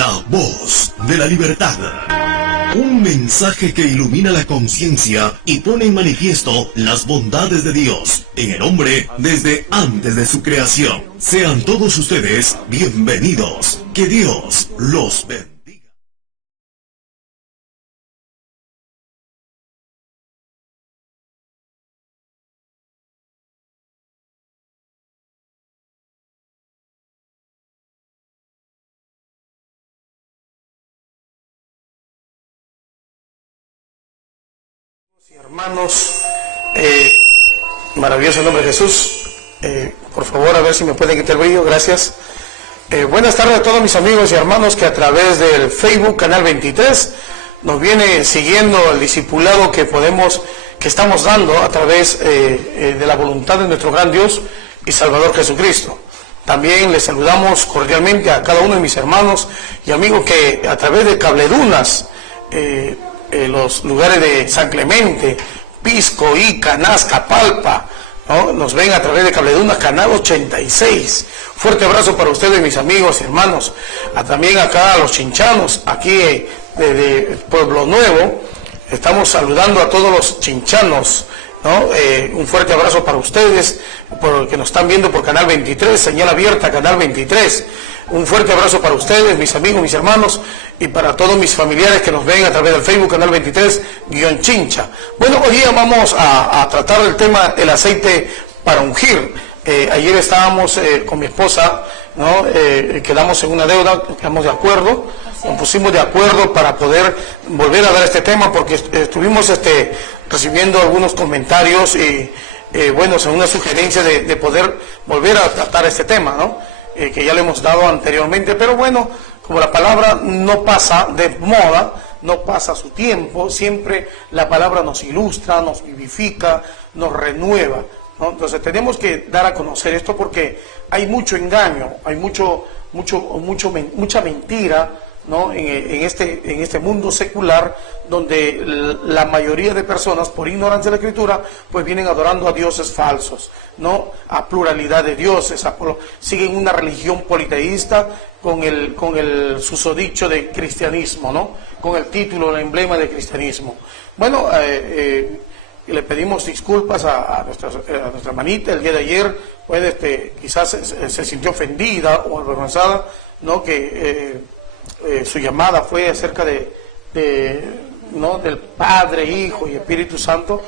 La voz de la libertad. Un mensaje que ilumina la conciencia y pone en manifiesto las bondades de Dios en el hombre desde antes de su creación. Sean todos ustedes bienvenidos. Que Dios los bendiga. Hermanos, maravilloso nombre de Jesús. Por favor, a ver si me pueden quitar el brillo, gracias. Buenas tardes a todos mis amigos y hermanos que a través del Facebook Canal 23 nos viene siguiendo el discipulado que estamos dando a través de la voluntad de nuestro gran Dios y Salvador Jesucristo. También les saludamos cordialmente a cada uno de mis hermanos y amigos que a través de Cabledunas, los lugares de San Clemente, Pisco, Ica, Nazca, Palpa, ¿no? Nos ven a través de Cabledunas, Canal 86. Fuerte abrazo para ustedes, mis amigos y hermanos. También acá a los chinchanos, aquí de Pueblo Nuevo, estamos saludando a todos los chinchanos, ¿no? Un fuerte abrazo para ustedes, que nos están viendo por Canal 23, señal abierta, Canal 23. Un fuerte abrazo para ustedes, mis amigos, mis hermanos, y para todos mis familiares que nos ven a través del Facebook, Canal 23-Chincha. Bueno, hoy día vamos a tratar el tema, el aceite para ungir. Ayer estábamos con mi esposa, ¿no? Quedamos en una deuda, quedamos de acuerdo, nos pusimos de acuerdo para poder volver a dar este tema, porque estuvimos recibiendo algunos comentarios y, bueno, son una sugerencia de poder volver a tratar este tema, ¿no? Que ya le hemos dado anteriormente, pero bueno, como la palabra no pasa de moda, no pasa su tiempo, siempre la palabra nos ilustra, nos vivifica, nos renueva, ¿no? Entonces tenemos que dar a conocer esto porque hay mucho engaño, hay mucha mentira, ¿no? en este mundo secular, donde la mayoría de personas, por ignorancia de la Escritura, pues vienen adorando a dioses falsos, ¿no? A pluralidad de dioses, siguen una religión politeísta con el susodicho de cristianismo, ¿no? Con el título, el emblema de cristianismo. Bueno, le pedimos disculpas a nuestra hermanita. El día de ayer, pues, quizás se sintió ofendida o avergonzada, ¿no? Que su llamada fue acerca ¿no? del Padre, Hijo y Espíritu Santo,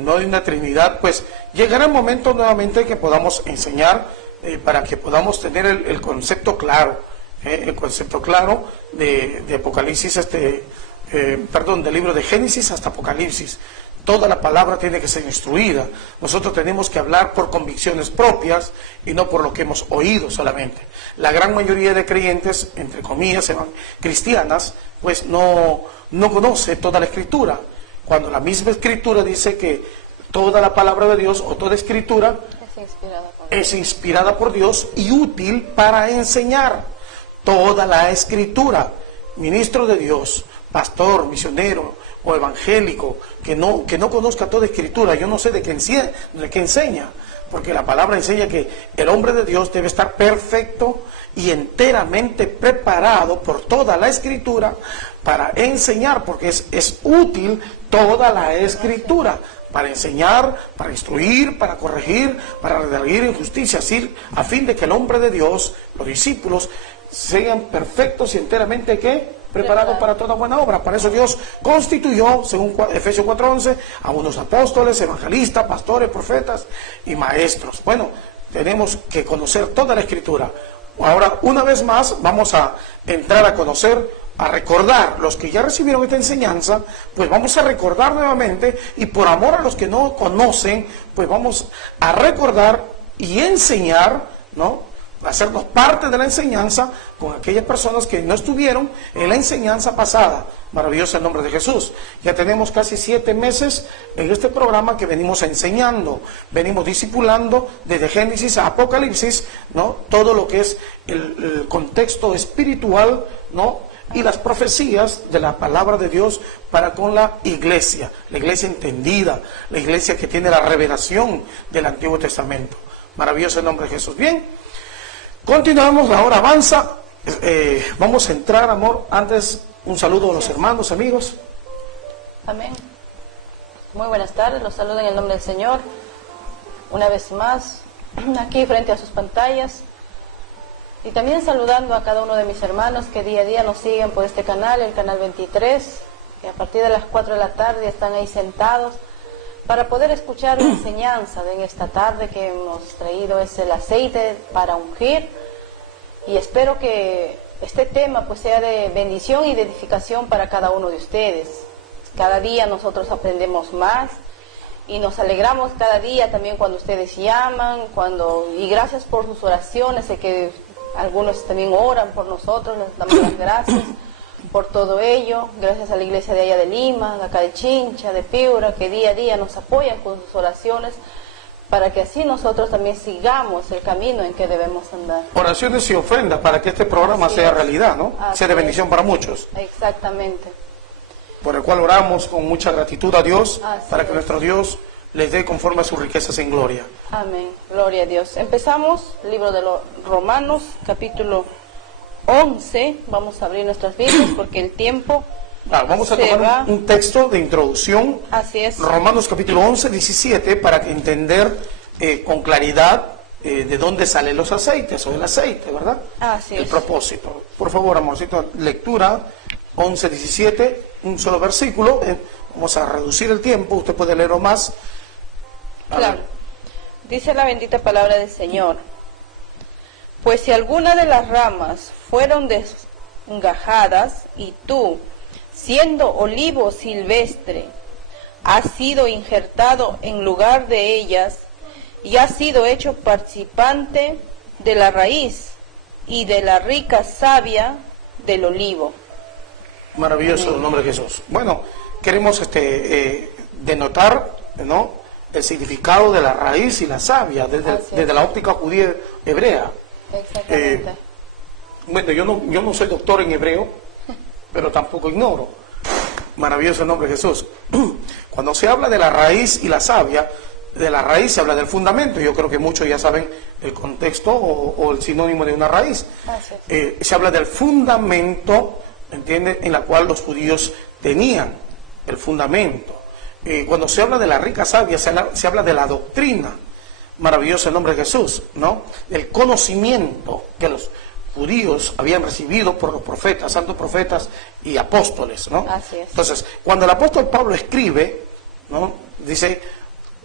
no de una Trinidad. Pues llegará el momento nuevamente que podamos enseñar, para que podamos tener el concepto claro, de Apocalipsis, del libro de Génesis hasta Apocalipsis. Toda la palabra tiene que ser instruida. Nosotros tenemos que hablar por convicciones propias y no por lo que hemos oído solamente. La gran mayoría de creyentes, entre comillas, cristianas, pues no conoce toda la Escritura. Cuando la misma Escritura dice que toda la palabra de Dios o toda Escritura es inspirada por Dios y útil para enseñar. Toda la Escritura, ministro de Dios, pastor, misionero o evangélico, que no conozca toda Escritura, yo no sé de qué enseña, porque la palabra enseña que el hombre de Dios debe estar perfecto y enteramente preparado por toda la Escritura para enseñar, porque es útil toda la Escritura para enseñar, para instruir, para corregir, para redarguir en justicia, así, a fin de que el hombre de Dios, los discípulos, sean perfectos y enteramente preparados para toda buena obra. Para eso Dios constituyó, según Efesios 4:11, a unos apóstoles, evangelistas, pastores, profetas y maestros. Bueno, tenemos que conocer toda la Escritura. Ahora, una vez más, vamos a entrar a conocer, a recordar. Los que ya recibieron esta enseñanza, pues vamos a recordar nuevamente, y por amor a los que no conocen, pues vamos a recordar y enseñar, ¿no? Hacernos parte de la enseñanza con aquellas personas que no estuvieron en la enseñanza pasada. Maravilloso el nombre de Jesús. Ya tenemos casi 7 meses en este programa que venimos enseñando, venimos discipulando desde Génesis a Apocalipsis, ¿no? Todo lo que es el contexto espiritual, ¿no? Y las profecías de la palabra de Dios para con la iglesia entendida, la iglesia que tiene la revelación del Antiguo Testamento. Maravilloso el nombre de Jesús. Bien, continuamos, la hora avanza Vamos a entrar, amor. Antes, un saludo a los hermanos, amigos. Amén. Muy buenas tardes, los saludo en el nombre del Señor. Una vez más, aquí frente a sus pantallas. Y también saludando a cada uno de mis hermanos que día a día nos siguen por este canal, el canal 23, que a partir de las 4 de la tarde están ahí sentados para poder escuchar la enseñanza de en esta tarde que hemos traído, es el aceite para ungir. Y espero que este tema pues sea de bendición y de edificación para cada uno de ustedes. Cada día nosotros aprendemos más y nos alegramos cada día también cuando ustedes llaman, y gracias por sus oraciones, sé que algunos también oran por nosotros, les damos las gracias por todo ello. Gracias a la iglesia de allá de Lima, de acá de Chincha, de Piura, que día a día nos apoyan con sus oraciones, para que así nosotros también sigamos el camino en que debemos andar. Oraciones y ofrendas para que este programa sea realidad, ¿no? Sea de bendición para muchos. Exactamente. Por el cual oramos con mucha gratitud a Dios, para que es. nuestro Dios les dé conforme a sus riquezas en gloria. Amén. Gloria a Dios. Empezamos, libro de los Romanos, capítulo 11. Vamos a abrir nuestras Biblias porque el tiempo vamos a tomar un texto de introducción. Así es. Romanos capítulo 11, 17, para entender con claridad de dónde salen los aceites, o el aceite, ¿verdad? Así es. El propósito. Por favor, amorcito, lectura 11, 17, un solo versículo. Vamos a reducir el tiempo, usted puede leerlo más. Claro. Dice la bendita palabra del Señor: pues si alguna de las ramas fueron desgajadas, y tú, siendo olivo silvestre, has sido injertado en lugar de ellas, y has sido hecho participante de la raíz y de la rica savia del olivo. Maravilloso el nombre de Jesús. Bueno, queremos denotar, ¿no?, el significado de la raíz y la savia desde la óptica judía hebrea. Exactamente. Bueno, yo no soy doctor en hebreo, pero tampoco ignoro. Maravilloso el nombre de Jesús. Cuando se habla de la raíz y la savia, de la raíz se habla del fundamento. Yo creo que muchos ya saben el contexto o el sinónimo de una raíz. Se habla del fundamento, ¿entiendes?, en la cual los judíos tenían el fundamento. Cuando se habla de la rica savia, se habla de la doctrina. Maravilloso el nombre de Jesús, ¿no? El conocimiento que los judíos habían recibido por los profetas, santos profetas y apóstoles, ¿no? Así es. Entonces, cuando el apóstol Pablo escribe, ¿no?, dice,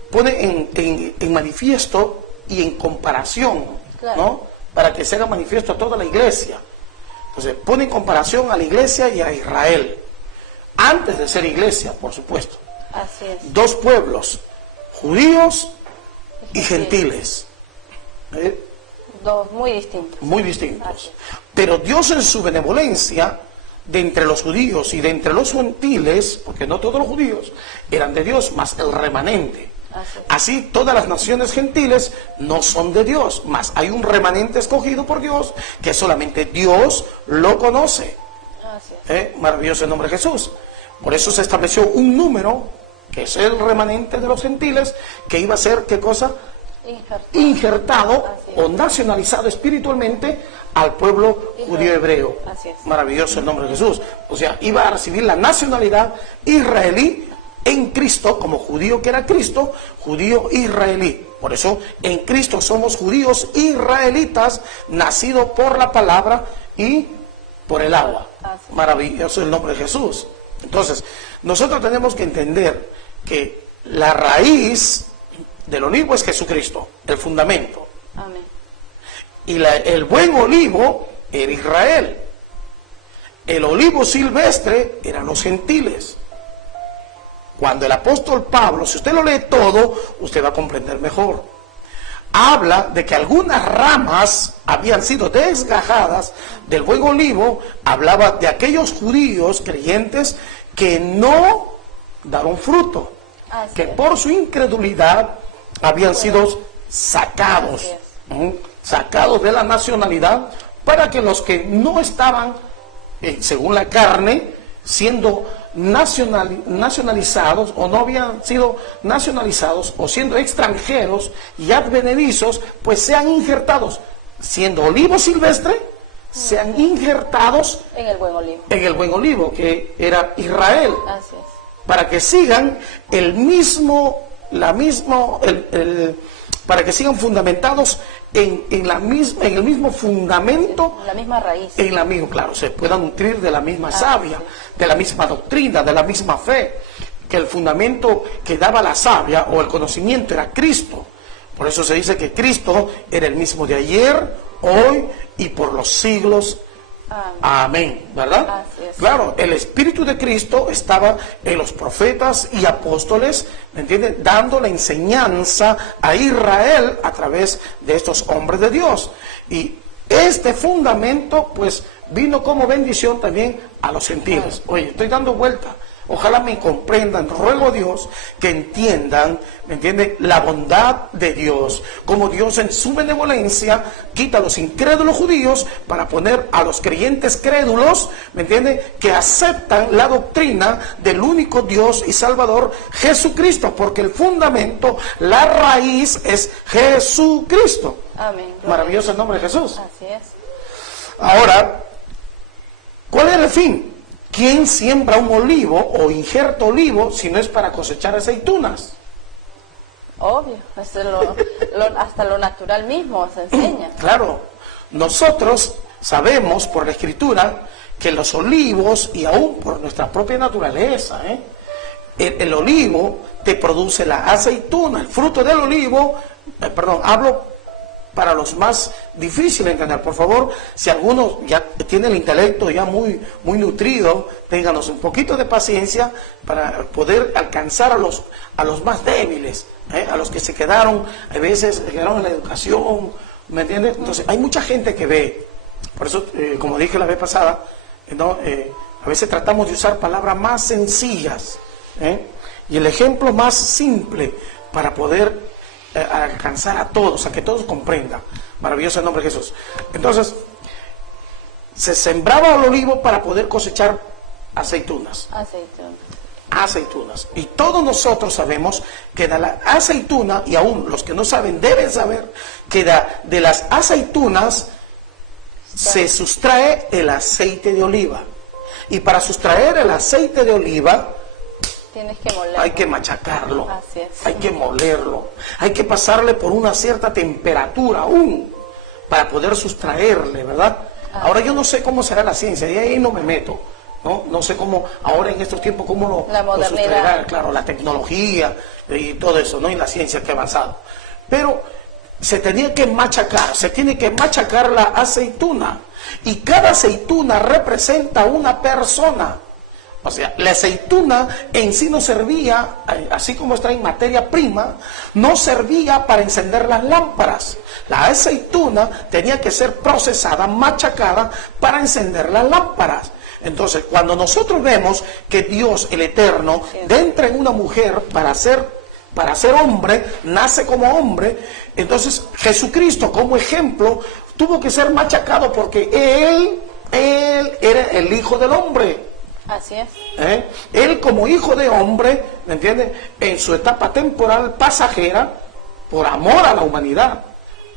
pone en manifiesto y en comparación, claro, ¿no?, para que se haga manifiesto a toda la iglesia. Entonces, pone en comparación a la iglesia y a Israel, antes de ser iglesia, por supuesto. Así es. Dos pueblos, judíos y gentiles. Dos muy distintos. Muy distintos. Pero Dios, en su benevolencia, de entre los judíos y de entre los gentiles, porque no todos los judíos eran de Dios, más el remanente. Así todas las naciones gentiles no son de Dios, más hay un remanente escogido por Dios que solamente Dios lo conoce. Maravilloso el nombre de Jesús. Por eso se estableció un número, que es el remanente de los gentiles, que iba a ser, ¿qué cosa? Injertado o nacionalizado espiritualmente al pueblo judío hebreo. Maravilloso el nombre de Jesús. O sea, iba a recibir la nacionalidad israelí en Cristo, como judío que era Cristo, judío israelí. Por eso en Cristo somos judíos israelitas, nacidos por la palabra y por el agua. Maravilloso el nombre de Jesús. Entonces, nosotros tenemos que entender que la raíz del olivo es Jesucristo, el fundamento. Amén. Y el buen olivo era Israel. El olivo silvestre eran los gentiles. Cuando el apóstol Pablo, si usted lo lee todo, usted va a comprender mejor. Habla de que algunas ramas habían sido desgajadas del buen olivo. Hablaba de aquellos judíos creyentes que no daron fruto, que por su incredulidad habían sido sacados de la nacionalidad, para que los que no estaban, según la carne, siendo nacionalizados, o no habían sido nacionalizados, o siendo extranjeros y advenedizos, pues sean injertados, siendo olivo silvestre, sean injertados En el buen olivo. en el buen olivo, que era Israel, Así es. para que sigan para que sigan fundamentados en el mismo fundamento, La misma raíz. en la misma, claro, se puedan nutrir de la misma savia, de la misma doctrina, de la misma fe, que el fundamento que daba la savia o el conocimiento era Cristo. Por eso se dice que Cristo era el mismo de ayer, hoy y por los siglos. Amén, ¿verdad? Así es. Claro, el Espíritu de Cristo estaba en los profetas y apóstoles, ¿me entienden? Dando la enseñanza a Israel a través de estos hombres de Dios. Y este fundamento, pues, vino como bendición también a los gentiles. Oye, estoy dando vuelta. Ojalá me comprendan, ruego a Dios que entiendan, ¿me entiende?, la bondad de Dios, como Dios en su benevolencia quita a los incrédulos judíos para poner a los creyentes crédulos, ¿me entiende?, que aceptan la doctrina del único Dios y Salvador, Jesucristo, porque el fundamento, la raíz es Jesucristo. Amén. Maravilloso el nombre de Jesús. Así es. Ahora, ¿cuál es el fin? ¿Quién siembra un olivo o injerta olivo si no es para cosechar aceitunas? Obvio. Hasta lo natural mismo se enseña. Claro, nosotros sabemos por la Escritura que los olivos, y aún por nuestra propia naturaleza, el olivo te produce la aceituna, el fruto del olivo, hablo para los más difíciles de entender. Por favor, si alguno ya tiene el intelecto ya muy nutrido, ténganos un poquito de paciencia para poder alcanzar a los más débiles, a los que se quedaron, a veces se quedaron en la educación, ¿me entiendes? Entonces, hay mucha gente que ve, por eso, como dije la vez pasada, a veces tratamos de usar palabras más sencillas, y el ejemplo más simple para poder alcanzar a todos, a que todos comprendan. Maravilloso el nombre de Jesús. Entonces, se sembraba el olivo para poder cosechar aceitunas. Aceitunas. Y todos nosotros sabemos que de la aceituna, y aún los que no saben deben saber, que de las aceitunas se sustrae el aceite de oliva. Y para sustraer el aceite de oliva, tienes que molerlo. Hay que machacarlo. Así es. Hay que molerlo. Hay que pasarle por una cierta temperatura aún para poder sustraerle, ¿verdad? Ahora yo no sé cómo será la ciencia, y ahí no me meto. No sé cómo, ahora en estos tiempos, cómo lo sustraerá, claro, la tecnología y todo eso, ¿no? Y la ciencia que ha avanzado. Pero se tenía que machacar, se tiene que machacar la aceituna. Y cada aceituna representa una persona. O sea, la aceituna en sí no servía, así como está en materia prima, no servía para encender las lámparas. La aceituna tenía que ser procesada, machacada para encender las lámparas. Entonces, cuando nosotros vemos que Dios, el Eterno, entra en una mujer para ser hombre, nace como hombre, entonces Jesucristo como ejemplo tuvo que ser machacado porque Él era el Hijo del Hombre. Así es. Él como hijo de hombre, ¿me entiende?, en su etapa temporal pasajera, por amor a la humanidad,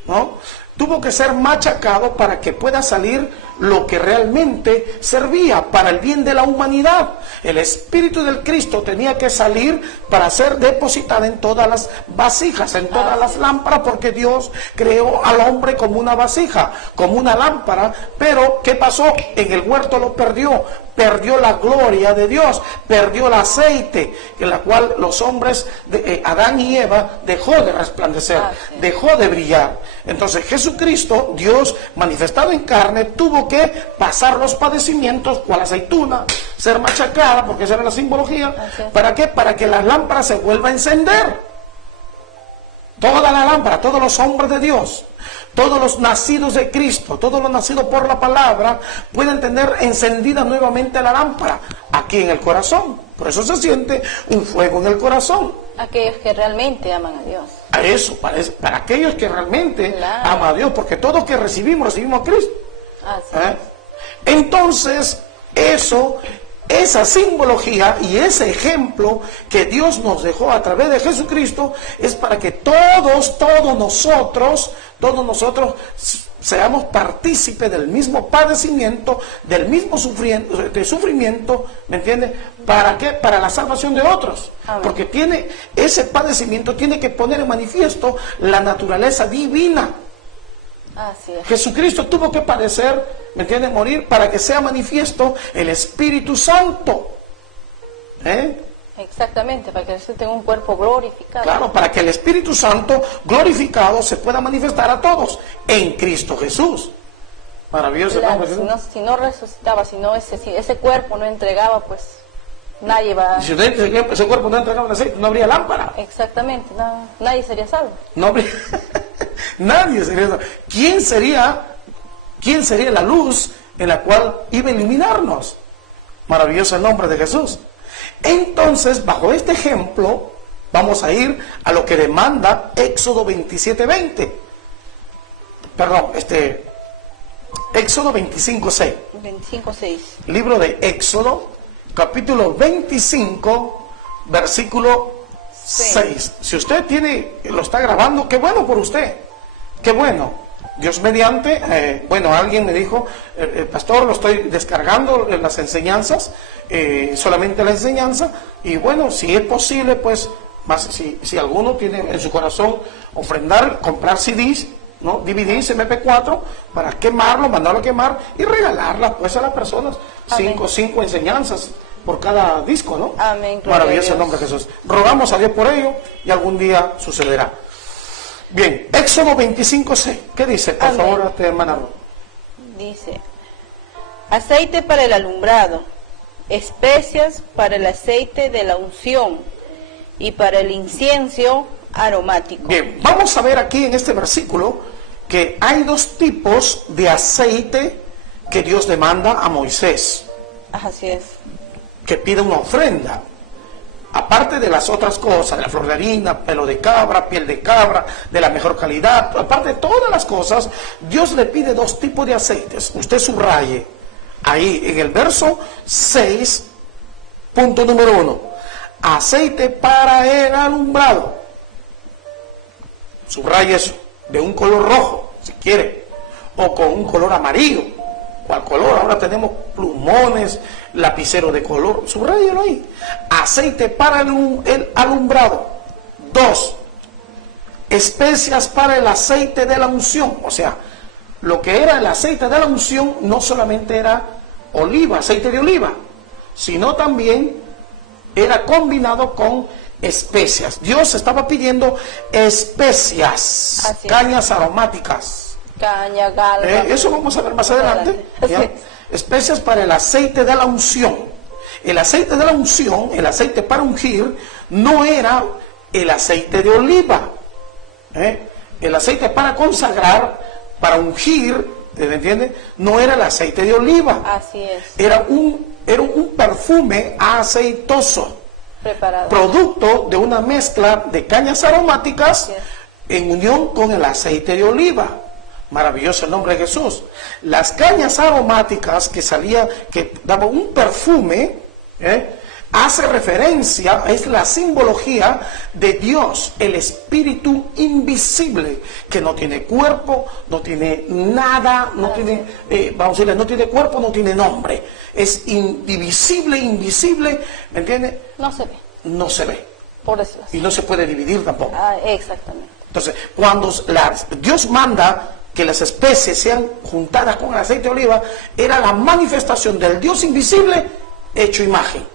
¿no?, tuvo que ser machacado para que pueda salir lo que realmente servía para el bien de la humanidad. El Espíritu del Cristo tenía que salir para ser depositado en todas las vasijas, en todas las lámparas, porque Dios creó al hombre como una vasija, como una lámpara. Pero ¿qué pasó? En el huerto lo perdió la gloria de Dios, perdió el aceite, en la cual los hombres, Adán y Eva, dejó de resplandecer, dejó de brillar. Entonces Jesucristo, Dios manifestado en carne, tuvo que pasar los padecimientos, cual aceituna, ser machacada, porque esa era la simbología. ¿Para qué? Para que la lámpara se vuelva a encender. Toda la lámpara, todos los hombres de Dios, todos los nacidos de Cristo, todos los nacidos por la palabra, pueden tener encendida nuevamente la lámpara aquí en el corazón. Por eso se siente un fuego en el corazón. Aquellos que realmente aman a Dios. A eso, para aquellos que realmente aman a Dios, porque todos que recibimos a Cristo. Entonces, esa simbología y ese ejemplo que Dios nos dejó a través de Jesucristo es para que todos nosotros seamos partícipes del mismo padecimiento, del mismo sufrimiento, ¿me entiendes? ¿Para qué? Para la salvación de otros. Amén. Porque ese padecimiento tiene que poner en manifiesto la naturaleza divina. Así es. Jesucristo tuvo que padecer, ¿me entiendes? Morir para que sea manifiesto el Espíritu Santo. Exactamente, para que usted tenga un cuerpo glorificado. Claro, para que el Espíritu Santo glorificado se pueda manifestar a todos en Cristo Jesús. Maravilloso. Claro, si no resucitaba, si ese cuerpo no entregaba, pues nadie va. Si ese cuerpo no entregaba el aceite, no habría lámpara. Exactamente, nadie sería salvo. No habría nadie sería salvo. ¿Quién sería la luz en la cual iba a iluminarnos? Maravilloso el nombre de Jesús. Entonces, bajo este ejemplo, vamos a ir a lo que demanda Éxodo 27:20. Perdón, Éxodo 25:6. 25:6. Libro de Éxodo, capítulo 25, versículo 6. Si usted lo está grabando, qué bueno por usted. Qué bueno. Dios mediante, alguien me dijo, pastor, lo estoy descargando en las enseñanzas, solamente la enseñanza, y bueno, si es posible, pues, si alguno tiene en su corazón ofrendar, comprar CDs, ¿no? DVDs, MP4, para quemarlo, mandarlo a quemar y regalarlas, pues, a las personas. Cinco enseñanzas por cada disco, ¿no? Amén. Maravilloso el nombre de Jesús. Rogamos a Dios por ello y algún día sucederá. Bien, Éxodo 25:6. ¿Qué dice? Por Amén. favor, hermana Ruth. Dice: aceite para el alumbrado, especias para el aceite de la unción y para el incienso aromático. Bien, vamos a ver aquí en este versículo que hay dos tipos de aceite que Dios demanda a Moisés, Así es. que pide una ofrenda. Aparte de las otras cosas, de la flor de harina, pelo de cabra, piel de cabra, de la mejor calidad, aparte de todas las cosas, Dios le pide dos tipos de aceites. Usted subraye ahí en el verso 6, punto número 1, aceite para el alumbrado. Subraye eso, de un color rojo, si quiere, o con un color amarillo. ¿Cuál color? Ahora tenemos plumones, lapicero de color, subrayelo ahí. Aceite para el alumbrado. 2, especias para el aceite de la unción. O sea, lo que era el aceite de la unción no solamente era oliva, aceite de oliva, sino también era combinado con especias. Dios estaba pidiendo especias, cañas aromáticas. Caña, galga. Eso vamos a ver más adelante. ¿Ya? Especias para el aceite de la unción. El aceite de la unción, el aceite para ungir, no era el aceite de oliva. El aceite para consagrar, para ungir, ¿me entiende? No era el aceite de oliva. Así es. Era un perfume aceitoso. Preparado. Producto de una mezcla de cañas aromáticas en unión con el aceite de oliva. Maravilloso el nombre de Jesús. Las cañas aromáticas que daban un perfume, hace referencia, es la simbología de Dios, el espíritu invisible, que no tiene cuerpo, no tiene nada, no tiene, no tiene cuerpo, no tiene nombre. Es indivisible, invisible, ¿me entiende? No se ve. No se ve. Por decirlo así. Y no se puede dividir tampoco. Exactamente. Entonces, cuando Dios manda que las especies sean juntadas con el aceite de oliva, era la manifestación del Dios invisible hecho imagen.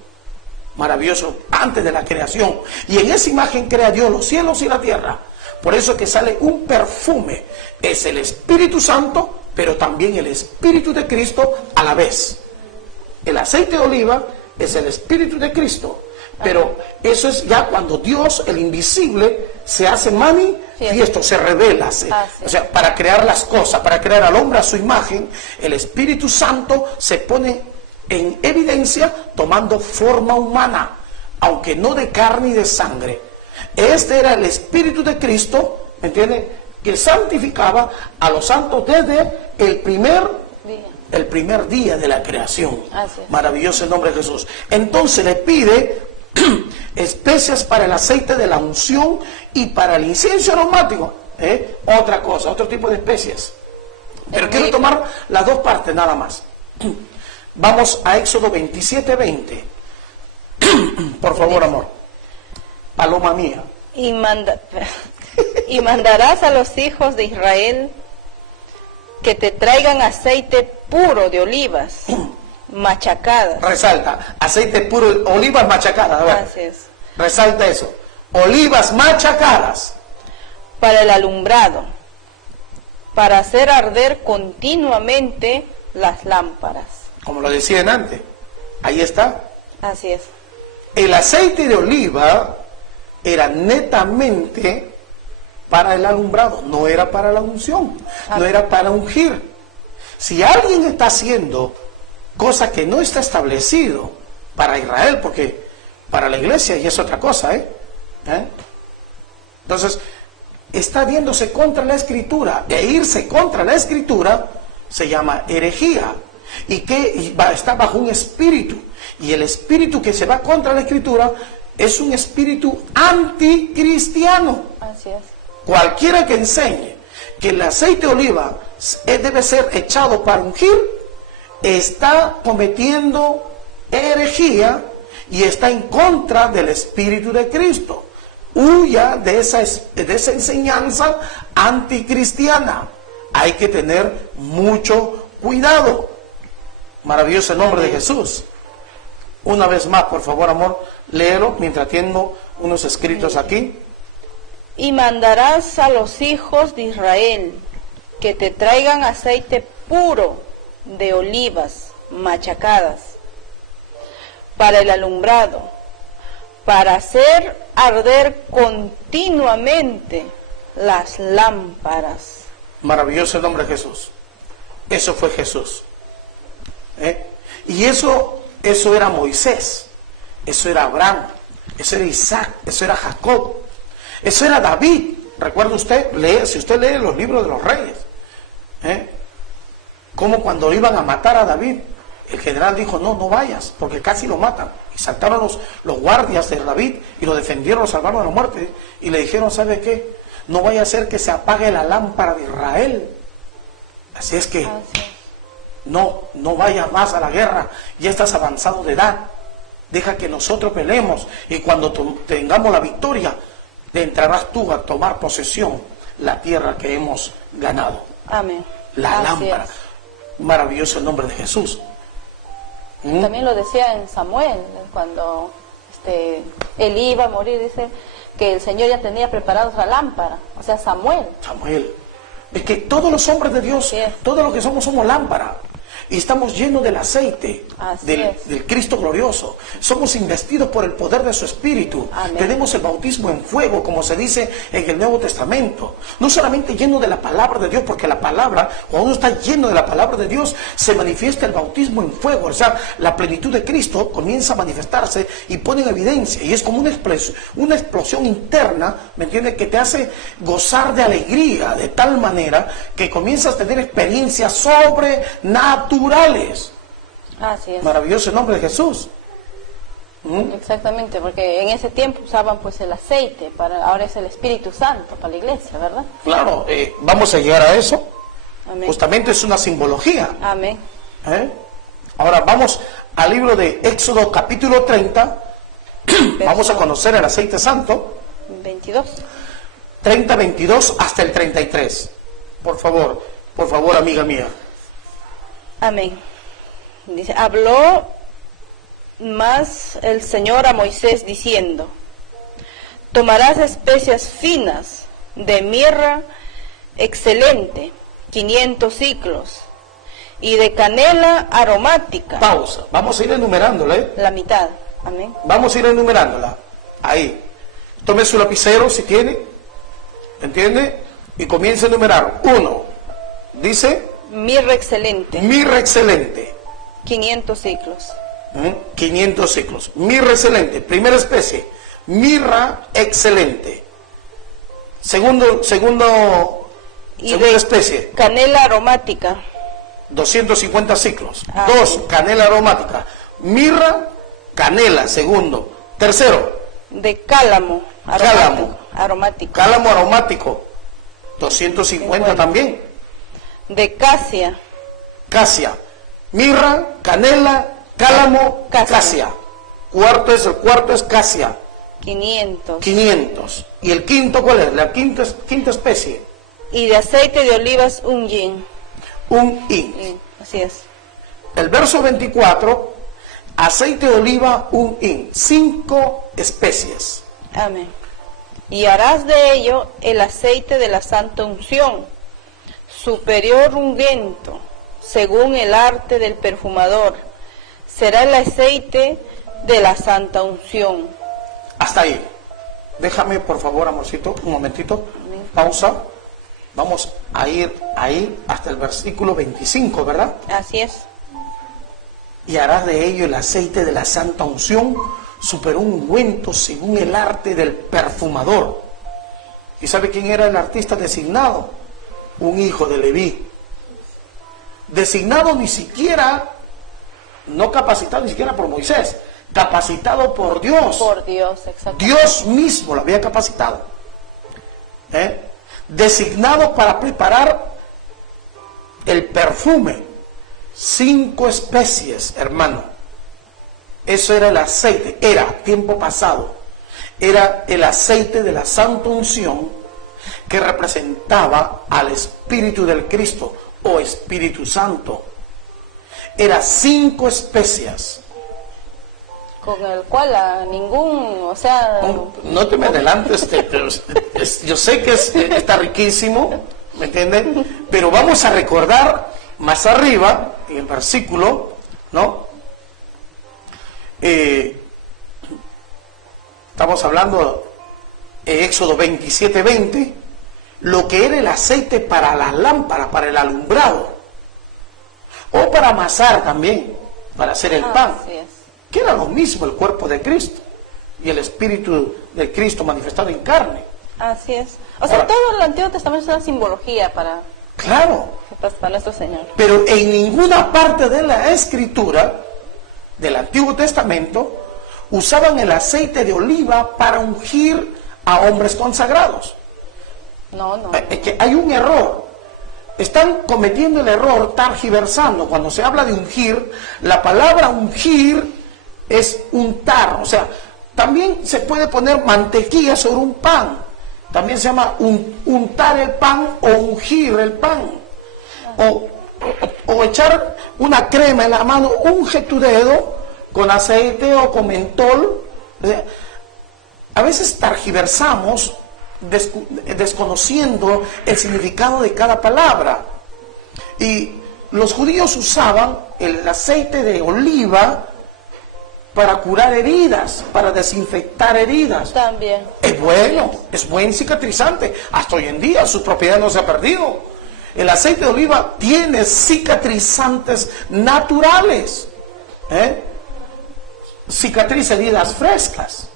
Maravilloso, antes de la creación. Y en esa imagen crea Dios los cielos y la tierra. Por eso es que sale un perfume. Es el Espíritu Santo, pero también el Espíritu de Cristo a la vez. El aceite de oliva es el Espíritu de Cristo. Pero eso es ya cuando Dios, el invisible, se hace manifiesto, se revela. O sea, para crear las cosas, para crear al hombre a su imagen, el Espíritu Santo se pone en evidencia tomando forma humana, aunque no de carne y de sangre. Este era el Espíritu de Cristo, ¿me entiende?, que santificaba a los santos desde el primer día de la creación. Maravilloso el nombre de Jesús. Entonces le pide especias para el aceite de la unción y para el incienso aromático. Otra cosa, otro tipo de especias. Pero quiero tomar las dos partes nada más. Vamos a Éxodo 27:20. Por favor, amor. Paloma mía. Y mandarás a los hijos de Israel que te traigan aceite puro de olivas machacadas. Resalta, aceite puro de olivas machacadas. A ver, Así es. resalta eso. Olivas machacadas. Para el alumbrado, para hacer arder continuamente las lámparas. Como lo decía antes. Ahí está. Así es. El aceite de oliva era netamente para el alumbrado, no era para la unción, no era para ungir. Si alguien está haciendo cosa que no está establecido para Israel, porque para la iglesia y es otra cosa, Entonces, está viéndose contra la escritura, e irse contra la escritura se llama herejía, y que está bajo un espíritu, y el espíritu que se va contra la escritura es un espíritu anticristiano. Así es. Cualquiera que enseñe que el aceite de oliva debe ser echado para ungir, está cometiendo herejía y está en contra del Espíritu de Cristo. Huya de esa enseñanza anticristiana. Hay que tener mucho cuidado. Maravilloso el nombre de Jesús. Una vez más, por favor, amor, léelo mientras tengo unos escritos aquí. Y mandarás a los hijos de Israel que te traigan aceite puro de olivas machacadas para el alumbrado, para hacer arder continuamente las lámparas. Maravilloso el nombre de Jesús. Eso fue Jesús. Y eso era Moisés, eso era Abraham, eso era Isaac, eso era Jacob, eso era David. Recuerda usted, si usted lee los libros de los reyes, como cuando iban a matar a David, el general dijo, no vayas, porque casi lo matan. Y saltaron los guardias de David y lo defendieron, lo salvaron de la muerte. Y le dijeron, ¿sabe qué? No vaya a ser que se apague la lámpara de Israel. Así es que no vayas más a la guerra, ya estás avanzado de edad. Deja que nosotros peleemos y cuando tengamos la victoria, te entrarás tú a tomar posesión la tierra que hemos ganado. Amén. La lámpara. Maravilloso el nombre de Jesús. También lo decía en Samuel, cuando él iba a morir, dice que el Señor ya tenía preparada la lámpara, o sea, Samuel. Es que todos los hombres de Dios, todos los que somos lámpara. Y estamos llenos del aceite del Cristo glorioso. Somos investidos por el poder de su Espíritu. Amén. Tenemos el bautismo en fuego, como se dice en el Nuevo Testamento. No solamente lleno de la palabra de Dios, porque la palabra, cuando uno está lleno de la palabra de Dios, se manifiesta el bautismo en fuego. O sea, la plenitud de Cristo comienza a manifestarse y pone en evidencia. Y es como una explosión interna, ¿me entiendes? Que te hace gozar de alegría, de tal manera que comienzas a tener experiencias sobrenaturales. Así es. Maravilloso el nombre de Jesús. Exactamente, porque en ese tiempo usaban pues el aceite, ahora es el Espíritu Santo para la iglesia, ¿verdad? Claro, vamos a llegar a eso. Amén. Justamente es una simbología. Amén. Ahora vamos al libro de Éxodo capítulo 30. Vamos a conocer el aceite santo. 22. 30, 22 hasta el 33. Por favor, amiga mía. Amén. Dice, habló más el Señor a Moisés diciendo, tomarás especias finas de mirra excelente, 500 ciclos, y de canela aromática. Pausa. Vamos a ir enumerándola. La mitad. Amén. Vamos a ir enumerándola. Ahí. Tome su lapicero si tiene. ¿Entiende? Y comience a enumerar. 1. Dice... Mirra excelente. Mirra excelente. 500 ciclos. 500 ciclos. Mirra excelente. Primera especie. Mirra excelente. Segunda especie. Canela aromática. 250 ciclos. 2. Canela aromática. Mirra, canela. Segundo. Tercero. De cálamo. Aromático. Cálamo aromático. 250 también. De casia. Casia. Mirra, canela, cálamo, casia. El cuarto es casia. 500. 500. ¿Y el quinto cuál es? La quinta especie. Y de aceite de olivas un hin. Un hin. Así es. El verso 24, aceite de oliva un hin. 5 especies. Amén. Y harás de ello el aceite de la santa unción, superior ungüento, según el arte del perfumador. Será el aceite de la santa unción. Hasta ahí. Déjame, por favor, amorcito, un momentito. Pausa. Vamos a ir ahí hasta el versículo 25, ¿verdad? Así es. Y harás de ello el aceite de la santa unción, super ungüento según el arte del perfumador. ¿Y sabe quién era el artista designado? Un hijo de Leví. Designado ni siquiera, no capacitado ni siquiera por Moisés, capacitado por Dios. Por Dios, exacto. Dios mismo lo había capacitado. Designado para preparar el perfume. 5 especies, hermano. Eso era el aceite, era tiempo pasado. Era el aceite de la santa unción que representaba al Espíritu del Cristo o Espíritu Santo. Era 5 especias. Con el cual a ningún, o sea... No te me adelantes, pero yo sé que está riquísimo, ¿me entiendes? Pero vamos a recordar más arriba, en el versículo, ¿no? Estamos hablando en Éxodo 27:20, lo que era el aceite para las lámparas, para el alumbrado, o para amasar también, para hacer el pan. Así es. Que era lo mismo el cuerpo de Cristo y el Espíritu de Cristo manifestado en carne. Así es. O sea, ahora, todo el Antiguo Testamento es una simbología para nuestro Señor. Pero en ninguna parte de la Escritura del Antiguo Testamento usaban el aceite de oliva para ungir a hombres consagrados. No. Que hay un error. Están cometiendo el error targiversando. Cuando se habla de ungir, la palabra ungir es untar, o sea, también se puede poner mantequilla sobre un pan, también se llama untar el pan o ungir el pan, o echar una crema en la mano, unge tu dedo con aceite o con mentol. O sea, a veces targiversamos desconociendo el significado de cada palabra, y los judíos usaban el aceite de oliva para curar heridas, para desinfectar heridas. También. Es bueno, es buen cicatrizante. Hasta hoy en día su propiedad no se ha perdido. El aceite de oliva tiene cicatrizantes naturales. Cicatriza heridas frescas.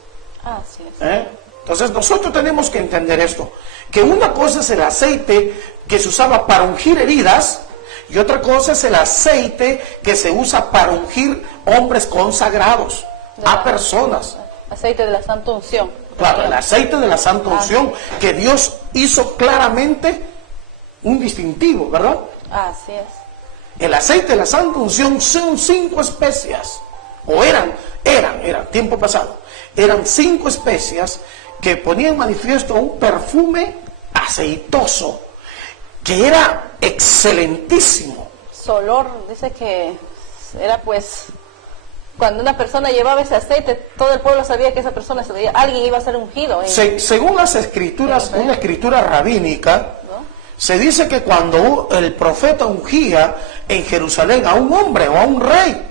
Así es. Entonces nosotros tenemos que entender esto, que una cosa es el aceite que se usaba para ungir heridas, y otra cosa es el aceite que se usa para ungir hombres consagrados, a personas. Aceite de la santa unción. Claro, el aceite de la santa unción, que Dios hizo claramente un distintivo, ¿verdad? Así es. El aceite de la santa unción son 5 especias, o eran, tiempo pasado, eran 5 especias que ponían manifiesto un perfume aceitoso, que era excelentísimo. Su olor, dice que era pues, cuando una persona llevaba ese aceite, todo el pueblo sabía que esa persona alguien iba a ser ungido. Según las escrituras, una escritura rabínica, ¿no?, se dice que cuando el profeta ungía en Jerusalén a un hombre o a un rey,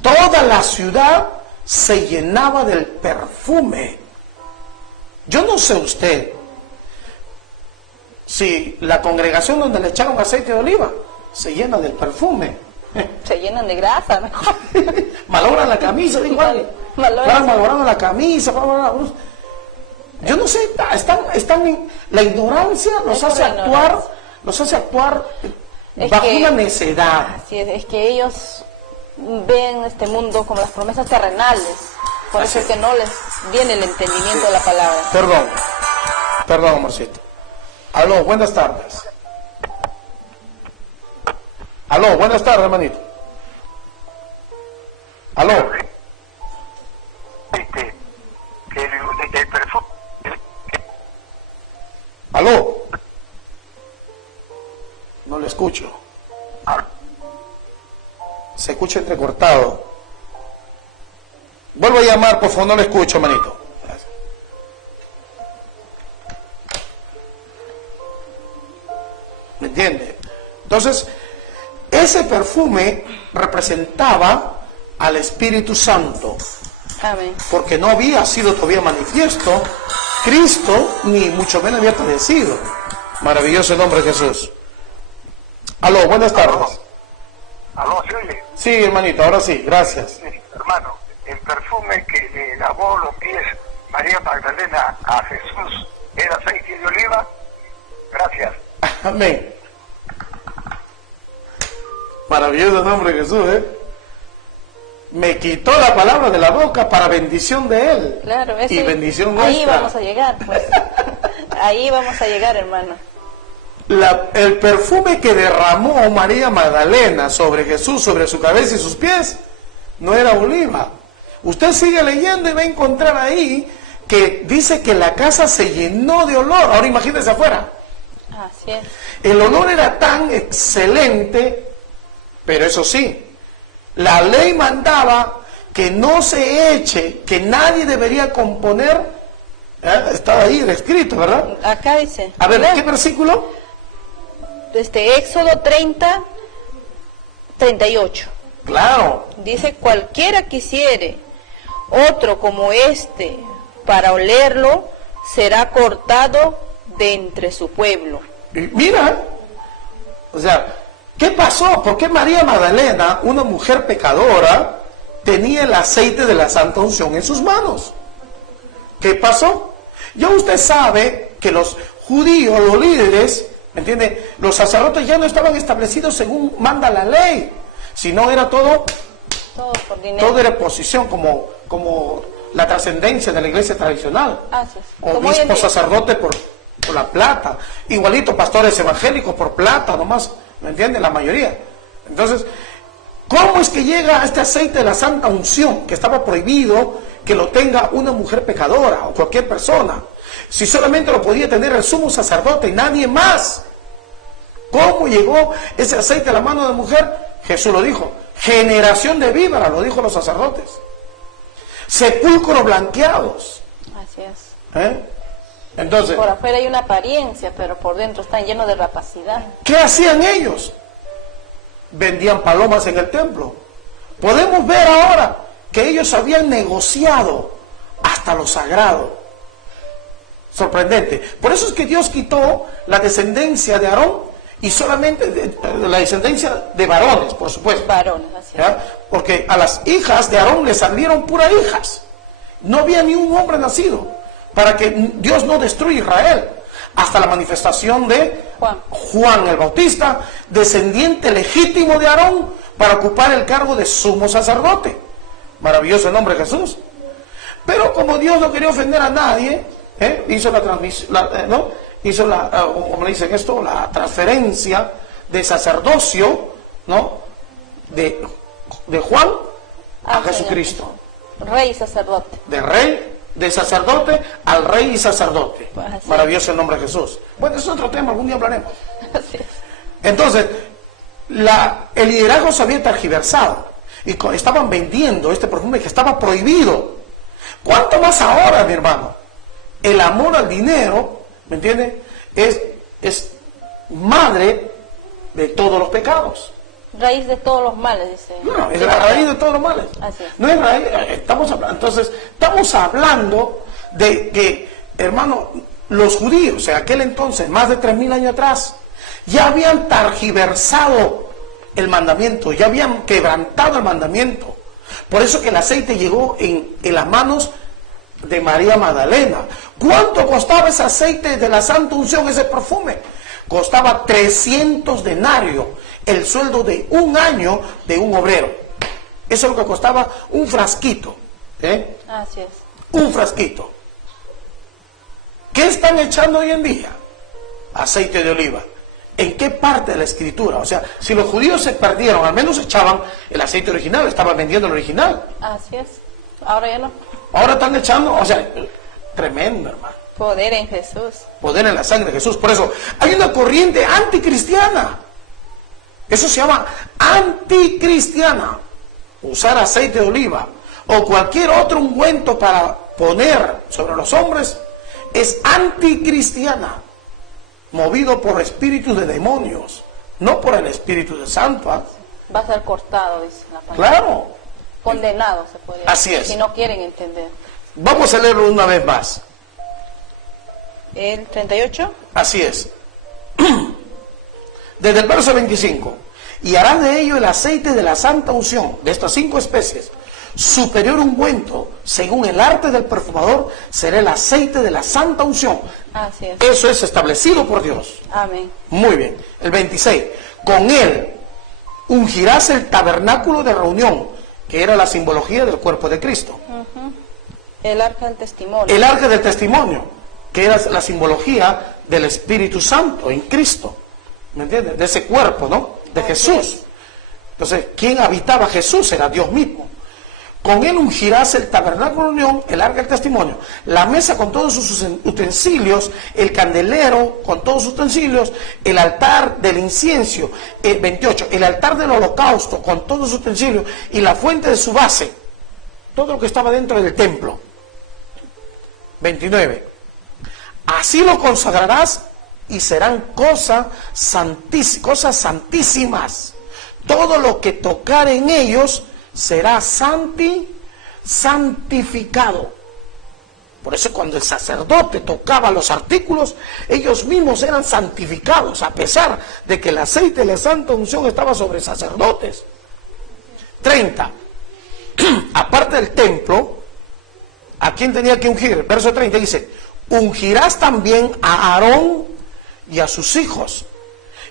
toda la ciudad se llenaba del perfume. Yo no sé usted si la congregación donde le echaron aceite de oliva se llena del perfume. Se llenan de grasa, mejor. Malogran la camisa, digo, malogran la camisa. Yo no sé, la ignorancia los hace actuar bajo una necedad. Así es que ellos ven este mundo como las promesas terrenales, por eso es que no les viene el entendimiento de la palabra. Perdón, amorcito. Aló, buenas tardes. Aló, buenas tardes, hermanito. Aló. El perfume. Aló. No le escucho. Se escucha entrecortado. Vuelvo a llamar, por favor, no le escucho, hermanito. Gracias. ¿Me entiende? Entonces, ese perfume representaba al Espíritu Santo. Amén. Porque no había sido todavía manifiesto Cristo, ni mucho menos había padecido. Maravilloso el nombre de Jesús. Aló, buenas tardes. Aló, ¿se oye? Sí, hermanito, ahora sí, gracias. Sí, hermano, el perfume que le lavó los pies María Magdalena a Jesús era aceite de oliva. Gracias. Amén. Maravilloso el nombre de Jesús, Me quitó la palabra de la boca para bendición de Él. Claro, y bendición ahí nuestra. vamos a llegar, pues. Ahí vamos a llegar, hermano. El perfume que derramó María Magdalena sobre Jesús, sobre su cabeza y sus pies, no era oliva. Usted sigue leyendo y va a encontrar ahí que dice que la casa se llenó de olor. Ahora imagínese afuera. Así es. El olor era tan excelente, pero eso sí, la ley mandaba que no se eche, que nadie debería componer. Estaba ahí escrito, ¿verdad? Acá dice. A ver, ¿verdad? ¿qué versículo? Éxodo 30, 38. Claro. Dice, cualquiera quisiere otro como este para olerlo, será cortado de entre su pueblo. Y mira, o sea, ¿qué pasó? ¿Por qué María Magdalena, una mujer pecadora, tenía el aceite de la santa unción en sus manos? ¿Qué pasó? Ya usted sabe que los judíos, los líderes, ¿me entiende? Los sacerdotes ya no estaban establecidos según manda la ley, sino era todo por dinero. todo era posición, como la trascendencia de la iglesia tradicional. Así es. Como hoy en Obispo, día. sacerdote por la plata, igualito pastores evangélicos por plata nomás, ¿me entiende? La mayoría. Entonces, ¿cómo es que llega este aceite de la santa unción, que estaba prohibido que lo tenga una mujer pecadora o cualquier persona, si solamente lo podía tener el sumo sacerdote y nadie más? ¿Cómo llegó ese aceite a la mano de la mujer? Jesús lo dijo, generación de víboras, lo dijo los sacerdotes, sepulcros blanqueados. Así es. Entonces, Por afuera hay una apariencia, pero por dentro están llenos de rapacidad. ¿qué hacían ellos? Vendían palomas en el templo. Podemos ver ahora que ellos habían negociado hasta lo sagrado. Sorprendente. Por eso es que Dios quitó la descendencia de Aarón y solamente la descendencia de varones, por supuesto. Varones, así es. ¿Ya? Porque a las hijas de Aarón le salieron puras hijas. No había ni un hombre nacido, para que Dios no destruya Israel. Hasta la manifestación de Juan el Bautista, descendiente legítimo de Aarón, para ocupar el cargo de sumo sacerdote. Maravilloso el nombre de Jesús. Pero como Dios no quería ofender a nadie, hizo la transmisión, ¿no? Hizo como le dicen esto, la transferencia de sacerdocio, ¿no? De Juan a Jesucristo. Rey y sacerdote. De rey, de sacerdote al rey y sacerdote. Pues maravilloso el nombre de Jesús. Bueno, es otro tema, algún día hablaremos. Así es. Entonces, el liderazgo se había tergiversado y estaban vendiendo este perfume que estaba prohibido. ¿Cuánto más ahora, mi hermano? El amor al dinero, ¿me entiende? Es madre de todos los pecados. Raíz de todos los males, dice. No, es la raíz de todos los males. Así es. No es raíz, estamos hablando de que, hermano, los judíos, en aquel entonces, más de 3000 años atrás, ya habían tergiversado el mandamiento, ya habían quebrantado el mandamiento. Por eso que el aceite llegó en las manos de María Magdalena. ¿Cuánto costaba ese aceite de la santa unción, ese perfume? Costaba 300 denarios, el sueldo de un año de un obrero. Eso es lo que costaba un frasquito. Así es. Un frasquito. ¿Qué están echando hoy en día? Aceite de oliva. ¿En qué parte de la escritura? O sea, si los judíos se perdieron, al menos echaban el aceite original, estaban vendiendo el original. Así es. Ahora ya no. Ahora están echando, o sea, tremendo, hermano. Poder en Jesús. Poder en la sangre de Jesús. Por eso, hay una corriente anticristiana. Eso se llama anticristiana. Usar aceite de oliva o cualquier otro ungüento para poner sobre los hombres es anticristiana. Movido por espíritus de demonios, no por el Espíritu de Santo. Va a ser cortado, dice la palabra. Claro. Condenado, se puede decir. Así es. Si no quieren entender. Vamos a leerlo una vez más. El 38. Así es. Desde el verso 25. Y hará de ello el aceite de la santa unción, de estas 5 especies. Superior ungüento, según el arte del perfumador, será el aceite de la santa unción. Así es. Eso es establecido por Dios. Amén. Muy bien. El 26. Con él ungirás el tabernáculo de reunión, que era la simbología del cuerpo de Cristo. El arca del testimonio. El arca del testimonio, que era la simbología del Espíritu Santo en Cristo. ¿Me entiendes? De ese cuerpo, ¿no? De Jesús. Entonces, ¿quién habitaba Jesús? Era Dios mismo. Con él ungirás el tabernáculo de reunión, el arca del testimonio, la mesa con todos sus utensilios, el candelero con todos sus utensilios, el altar del incienso, el 28, el altar del holocausto con todos sus utensilios y la fuente de su base, todo lo que estaba dentro del templo. 29. Así lo consagrarás y serán cosas santísimas. Todo lo que tocare en ellos será santificado. Por eso cuando el sacerdote tocaba los artículos, ellos mismos eran santificados, a pesar de que el aceite de la santa unción estaba sobre sacerdotes. 30. Aparte del templo, ¿a quién tenía que ungir? Verso 30 dice, ungirás también a Aarón y a sus hijos,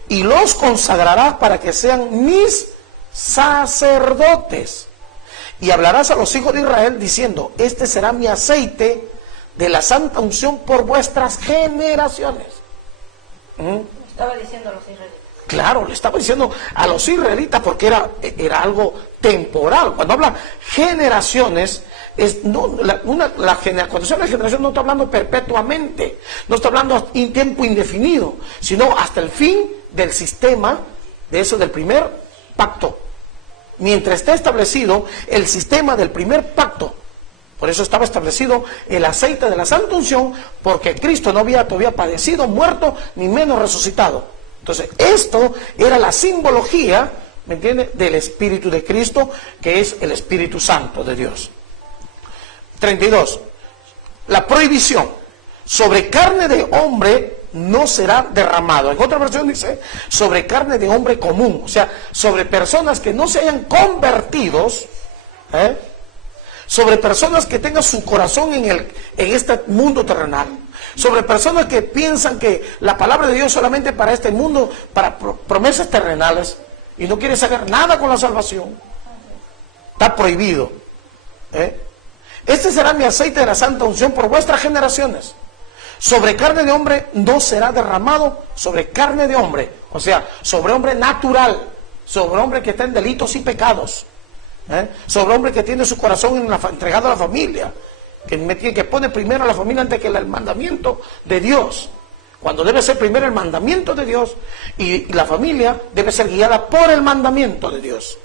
y los consagrarás para que sean mis sacerdotes. Y hablarás a los hijos de Israel diciendo, este será mi aceite de la santa unción por vuestras generaciones. Estaba diciendo a los israelitas. Claro, le estaba diciendo a los israelitas porque era algo temporal. Cuando habla generaciones, cuando se habla de generación no está hablando perpetuamente, no está hablando en tiempo indefinido, sino hasta el fin del sistema de eso del primer pacto. Mientras esté establecido el sistema del primer pacto, por eso estaba establecido el aceite de la santa unción, porque Cristo no había todavía padecido, muerto, ni menos resucitado. Entonces, esto era la simbología, ¿me entiende?, del Espíritu de Cristo, que es el Espíritu Santo de Dios. 32. La prohibición. Sobre carne de hombre no será derramado. En otra versión dice, sobre carne de hombre común. O sea, sobre personas que no se hayan convertidos, sobre personas que tengan su corazón en este mundo terrenal, sobre personas que piensan que la palabra de Dios solamente para este mundo, para promesas terrenales, y no quiere saber nada con la salvación. Está prohibido. Este será mi aceite de la santa unción por vuestras generaciones. Sobre carne de hombre no será derramado, sobre carne de hombre, o sea, sobre hombre natural, sobre hombre que está en delitos y pecados, sobre hombre que tiene su corazón entregado a la familia, que pone primero a la familia antes que el mandamiento de Dios, cuando debe ser primero el mandamiento de Dios, y la familia debe ser guiada por el mandamiento de Dios.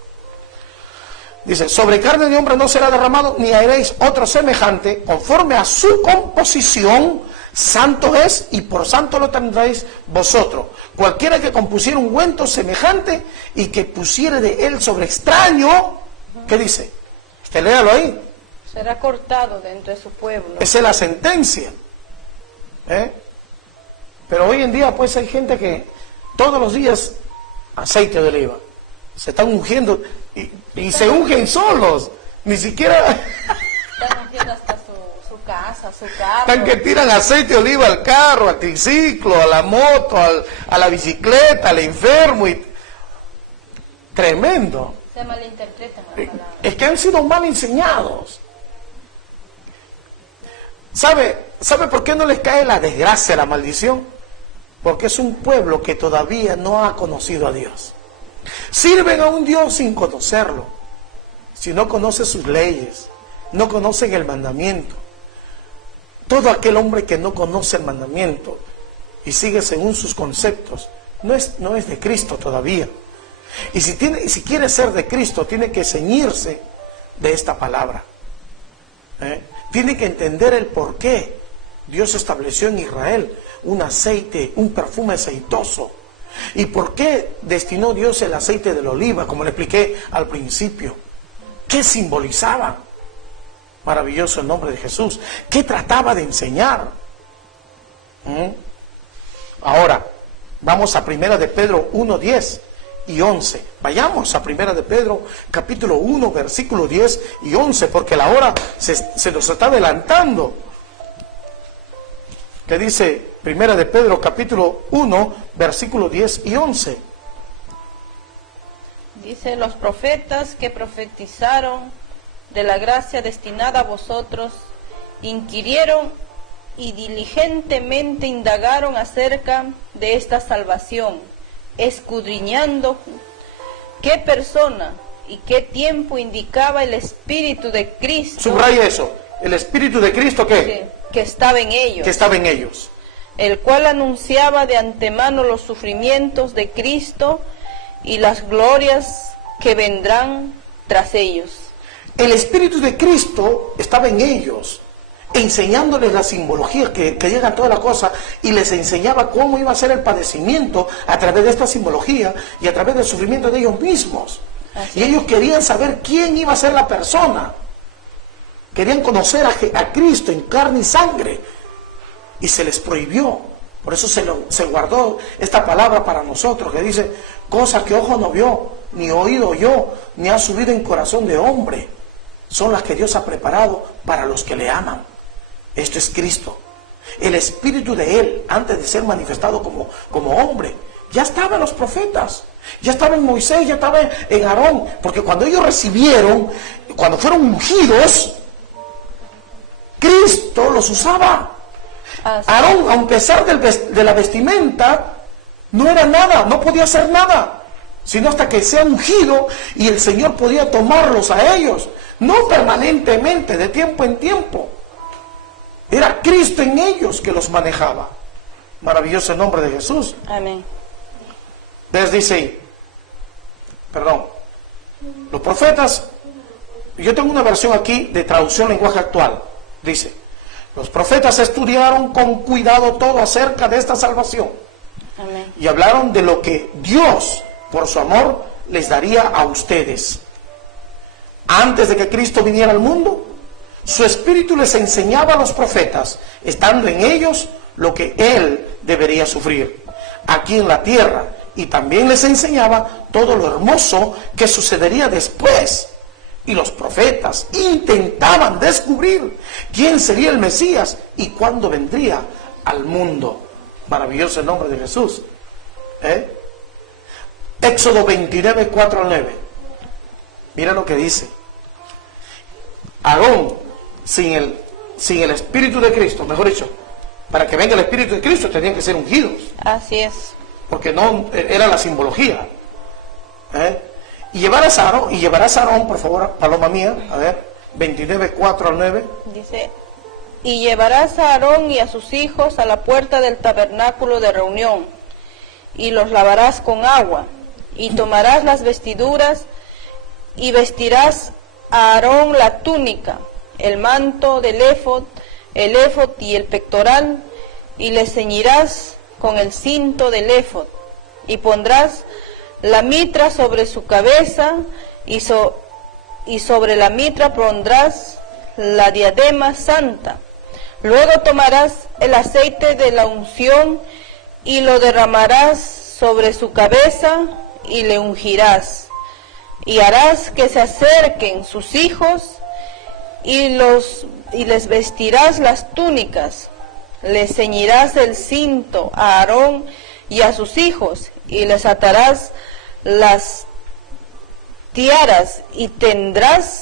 Dice, sobre carne de hombre no será derramado, ni haréis otro semejante, conforme a su composición, santo es, y por santo lo tendréis vosotros. Cualquiera que compusiera un ungüento semejante, y que pusiere de él sobre extraño, ¿qué dice? Usted léalo ahí. Será cortado dentro de su pueblo. Esa es la sentencia. Pero hoy en día pues hay gente que todos los días aceite de oliva. Se están ungiendo y se ungen solos. Ni siquiera... Están ungiendo hasta su casa, su carro. Están que tiran aceite de oliva al carro, al triciclo, a la moto, a la bicicleta, al enfermo. Tremendo. Se malinterpretan la palabra. Es que han sido mal enseñados. ¿Sabe por qué no les cae la desgracia, la maldición? porque es un pueblo que todavía no ha conocido a Dios. Sirven a un Dios sin conocerlo. Si no conoce sus leyes, no conocen el mandamiento. Todo aquel hombre que no conoce el mandamiento y sigue según sus conceptos, no es de Cristo todavía. Y si quiere ser de Cristo, tiene que ceñirse de esta palabra. Tiene que entender el por qué Dios estableció en Israel un aceite, un perfume aceitoso. ¿Y por qué destinó Dios el aceite de la oliva, como le expliqué al principio? ¿Qué simbolizaba? Maravilloso el nombre de Jesús. ¿Qué trataba de enseñar? Ahora, vamos a 1 de Pedro 1, 10 y 11. Vayamos a 1 de Pedro, capítulo 1, versículo 10 y 11, porque la hora se nos está adelantando. ¿Qué dice 1 de Pedro, capítulo 1, versículo 10 y 11? Dice: los profetas que profetizaron de la gracia destinada a vosotros, inquirieron y diligentemente indagaron acerca de esta salvación, escudriñando qué persona y qué tiempo indicaba el Espíritu de Cristo. Subraya eso, el Espíritu de Cristo, ¿qué? Que estaba en ellos. Que estaba en ellos. El cual anunciaba de antemano los sufrimientos de Cristo y las glorias que vendrán tras ellos. El Espíritu de Cristo estaba en ellos, enseñándoles la simbología que llega a toda la cosa, y les enseñaba cómo iba a ser el padecimiento a través de esta simbología y a través del sufrimiento de ellos mismos. Y ellos querían saber quién iba a ser la persona. Querían conocer a Cristo en carne y sangre, y se les prohibió. Por eso se guardó esta palabra para nosotros, que dice: cosas que ojo no vio, ni oído oyó, ni ha subido en corazón de hombre, son las que Dios ha preparado para los que le aman. Esto es Cristo. El Espíritu de Él, antes de ser manifestado como hombre, ya estaba en los profetas, ya estaba en Moisés, ya estaba en Aarón, porque cuando ellos recibieron, cuando fueron ungidos, Cristo los usaba. Aarón, a pesar de la vestimenta, no era nada, no podía hacer nada, sino hasta que sea ungido, y el Señor podía tomarlos a ellos, no permanentemente, de tiempo en tiempo. Era Cristo en ellos que los manejaba. Maravilloso el nombre de Jesús. Amén. Dice ahí, los profetas, yo tengo una versión aquí de traducción lenguaje actual, dice: los profetas estudiaron con cuidado todo acerca de esta salvación. Amén. Y hablaron de lo que Dios, por su amor, les daría a ustedes. Antes de que Cristo viniera al mundo, su Espíritu les enseñaba a los profetas, estando en ellos, lo que Él debería sufrir aquí en la tierra, y también les enseñaba todo lo hermoso que sucedería después. Y los profetas intentaban descubrir quién sería el Mesías y cuándo vendría al mundo. Maravilloso el nombre de Jesús. Éxodo 29, 4 al 9. Mira lo que dice. Aarón, sin el Espíritu de Cristo, mejor dicho, para que venga el Espíritu de Cristo tenían que ser ungidos. Así es. Porque no era la simbología. Y llevarás a Aarón, por favor, paloma mía, 29, 4 al 9. Dice: y llevarás a Aarón y a sus hijos a la puerta del tabernáculo de reunión, y los lavarás con agua, y tomarás las vestiduras, y vestirás a Aarón la túnica, el manto del éfod, el éfod y el pectoral, y le ceñirás con el cinto del éfod, y pondrás la mitra sobre su cabeza, y sobre la mitra pondrás la diadema santa. Luego tomarás el aceite de la unción y lo derramarás sobre su cabeza y le ungirás. Y harás que se acerquen sus hijos y les vestirás las túnicas. Les ceñirás el cinto a Aarón y a sus hijos, y les atarás las tiaras, y tendrán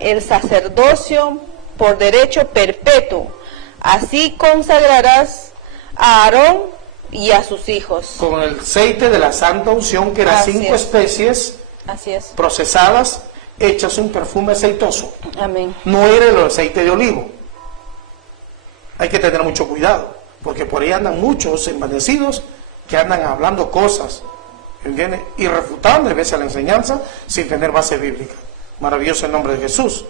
el sacerdocio por derecho perpetuo. Así consagrarás a Aarón y a sus hijos. Con el aceite de la santa unción, que era Así 5 es. especies Así es. procesadas, hechas un perfume aceitoso. Amén. No era el aceite de olivo. Hay que tener mucho cuidado, porque por ahí andan muchos envanecidos que andan hablando cosas, ¿entiendes? Y refutando a veces la enseñanza sin tener base bíblica. Maravilloso el nombre de Jesús.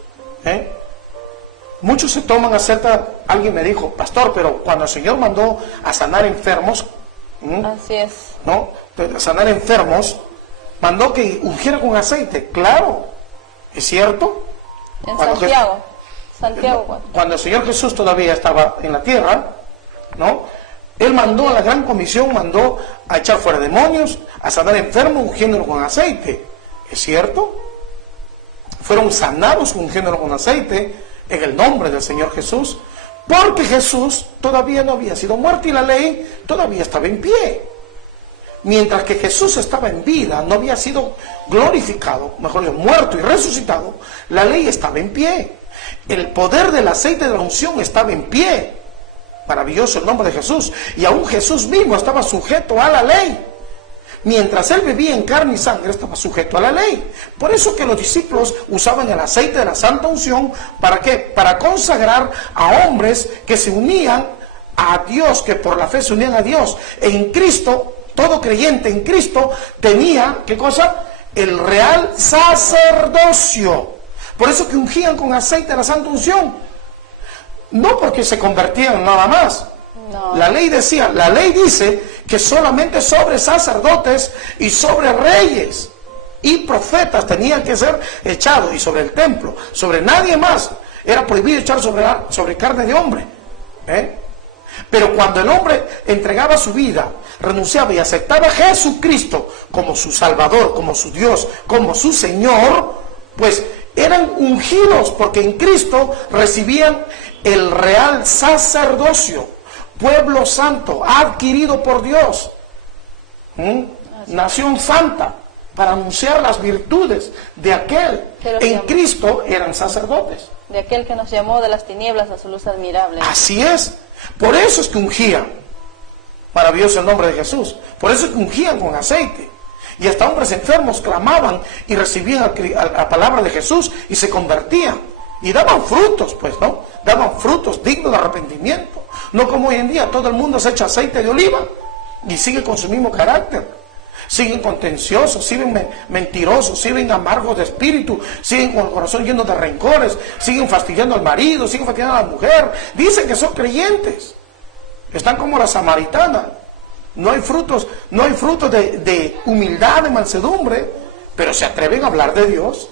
Muchos se toman acerca. Alguien me dijo, pastor, pero cuando el Señor mandó a sanar enfermos, Así es. ¿no? A sanar enfermos, mandó que ungiera con aceite. Claro, es cierto. En Cuando Santiago. Cuando el Señor Jesús todavía estaba en la tierra, ¿no? Él mandó a la gran comisión, mandó a echar fuera demonios, a sanar enfermos, ungiéndolo con aceite. ¿Es cierto? Fueron sanados ungiéndolo con aceite en el nombre del Señor Jesús, porque Jesús todavía no había sido muerto y la ley todavía estaba en pie. Mientras que Jesús estaba en vida, no había sido glorificado, mejor dicho, muerto y resucitado, la ley estaba en pie. El poder del aceite de la unción estaba en pie. Maravilloso el nombre de Jesús. Y aún Jesús mismo estaba sujeto a la ley. Mientras él vivía en carne y sangre, estaba sujeto a la ley. Por eso que los discípulos usaban el aceite de la santa unción. ¿Para qué? Para consagrar a hombres que se unían a Dios, que por la fe se unían a Dios. En Cristo, todo creyente en Cristo tenía, ¿qué cosa? El real sacerdocio. Por eso que ungían con aceite de la santa unción. No porque se convertían nada más. No. La ley dice que solamente sobre sacerdotes y sobre reyes y profetas tenían que ser echados, y sobre el templo, sobre nadie más. Era prohibido echar sobre carne de hombre. Pero cuando el hombre entregaba su vida, renunciaba y aceptaba a Jesucristo como su Salvador, como su Dios, como su Señor, pues eran ungidos, porque en Cristo recibían el real sacerdocio, pueblo santo, adquirido por Dios, nación santa, para anunciar las virtudes de aquel. En Cristo eran sacerdotes. De aquel que nos llamó de las tinieblas a su luz admirable. Así es. Por eso es que ungían. Maravilloso el nombre de Jesús. Por eso es que ungían con aceite. Y hasta hombres enfermos clamaban y recibían la palabra de Jesús y se convertían. Y daban frutos, pues, ¿no? Daban frutos dignos de arrepentimiento. No como hoy en día, todo el mundo se echa aceite de oliva y sigue con su mismo carácter. Siguen contenciosos, siguen mentirosos, siguen amargos de espíritu, siguen con el corazón lleno de rencores, siguen fastidiando al marido, siguen fastidiando a la mujer. Dicen que son creyentes. Están como la samaritana. No hay frutos de humildad, de mansedumbre, pero se atreven a hablar de Dios.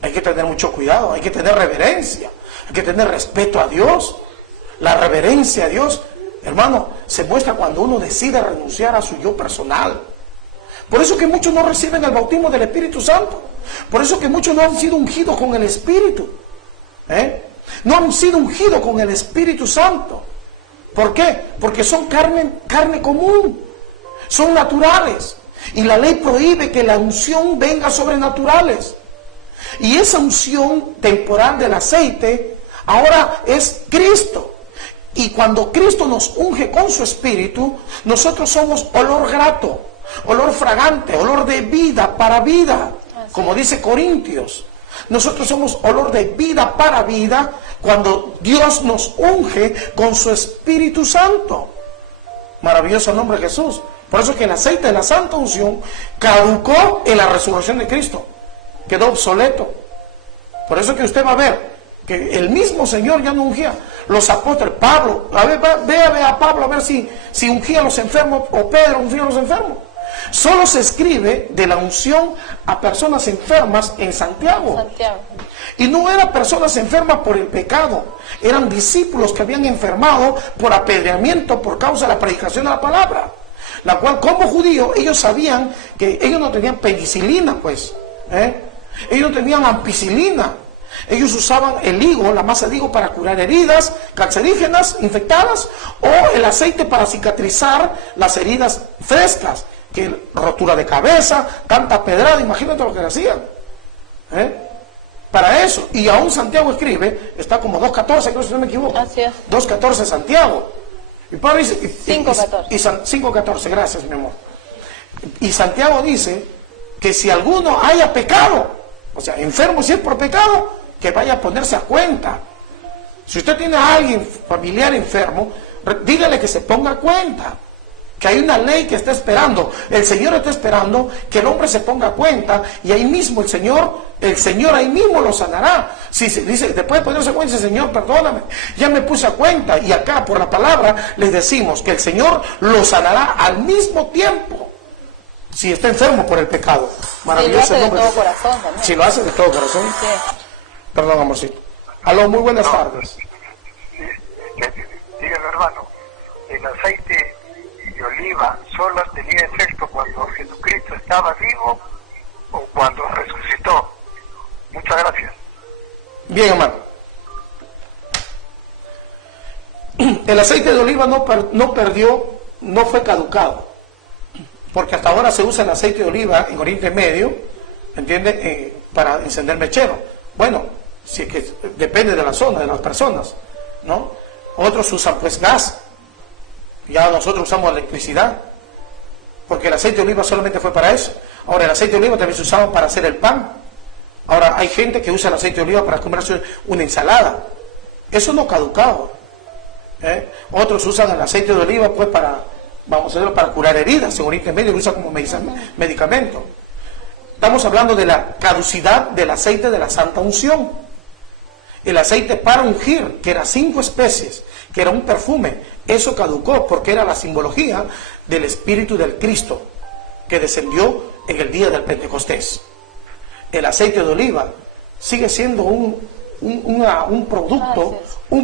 Hay que tener mucho cuidado, hay que tener reverencia, hay que tener respeto a Dios. La reverencia a Dios, hermano, se muestra cuando uno decide renunciar a su yo personal. Por eso que muchos no reciben el bautismo del Espíritu Santo. Por eso que muchos no han sido ungidos con el Espíritu. No han sido ungidos con el Espíritu Santo. ¿Por qué? Porque son carne común. Son naturales. Y la ley prohíbe que la unción venga sobrenaturales. Y esa unción temporal del aceite ahora es Cristo. Y cuando Cristo nos unge con su Espíritu, nosotros somos olor grato, olor fragante, olor de vida para vida. Como dice Corintios, nosotros somos olor de vida para vida cuando Dios nos unge con su Espíritu Santo. Maravilloso el nombre de Jesús. Por eso es que el aceite de la santa unción caducó en la resurrección de Cristo. Quedó obsoleto. Por eso es que usted va a ver que el mismo Señor ya no ungía. Los apóstoles, Pablo, ve a Pablo a ver si ungía a los enfermos, o Pedro ungía a los enfermos. Solo se escribe de la unción a personas enfermas en Santiago. Y no eran personas enfermas por el pecado, eran discípulos que habían enfermado por apedreamiento por causa de la predicación de la palabra. La cual, como judíos, ellos sabían que ellos no tenían penicilina, pues. Ellos no tenían ampicilina. Ellos usaban el higo, la masa de higo, para curar heridas cancerígenas, infectadas, o el aceite para cicatrizar las heridas frescas, que rotura de cabeza, tanta pedrada, imagínate lo que hacían. Para eso, y aún Santiago escribe, está como 2.14, creo, si no me equivoco. Así es. 2.14 Santiago. Y Pablo dice, 5:14. 5:14, gracias, mi amor. Y Santiago dice que si alguno haya pecado, o sea, enfermo si es por pecado, que vaya a ponerse a cuenta. Si usted tiene a alguien familiar enfermo, dígale que se ponga a cuenta, que hay una ley que está esperando. El Señor está esperando que el hombre se ponga a cuenta, y ahí mismo el Señor ahí mismo lo sanará. Si dice, después de ponerse a cuenta, dice, Señor, perdóname, ya me puse a cuenta. Y acá por la palabra les decimos que el Señor lo sanará al mismo tiempo, si está enfermo por el pecado. Maravilloso. Si lo hace de todo corazón también. Si lo hace de todo corazón. Sí. Perdón, amorcito. Aló, muy buenas tardes. Dígame, hermano, el aceite de oliva solo tenía efecto cuando Jesucristo estaba vivo o cuando resucitó. Muchas gracias. Bien, hermano. El aceite de oliva no fue caducado, porque hasta ahora se usa el aceite de oliva en Oriente Medio, ¿entiende? Para encender mechero. Bueno, si es que depende de la zona, de las personas, ¿no? Otros usan pues gas, ya nosotros usamos electricidad, porque el aceite de oliva solamente fue para eso. Ahora el aceite de oliva también se usaba para hacer el pan. Ahora hay gente que usa el aceite de oliva para comerse una ensalada. Eso no caducado. Otros usan el aceite de oliva pues para curar heridas. En Oriente Medio lo usan como medicamento. Estamos hablando de la caducidad del aceite de la santa unción. El aceite para ungir, que era 5 especies, que era un perfume, eso caducó porque era la simbología del Espíritu del Cristo que descendió en el día del Pentecostés. El aceite de oliva sigue siendo un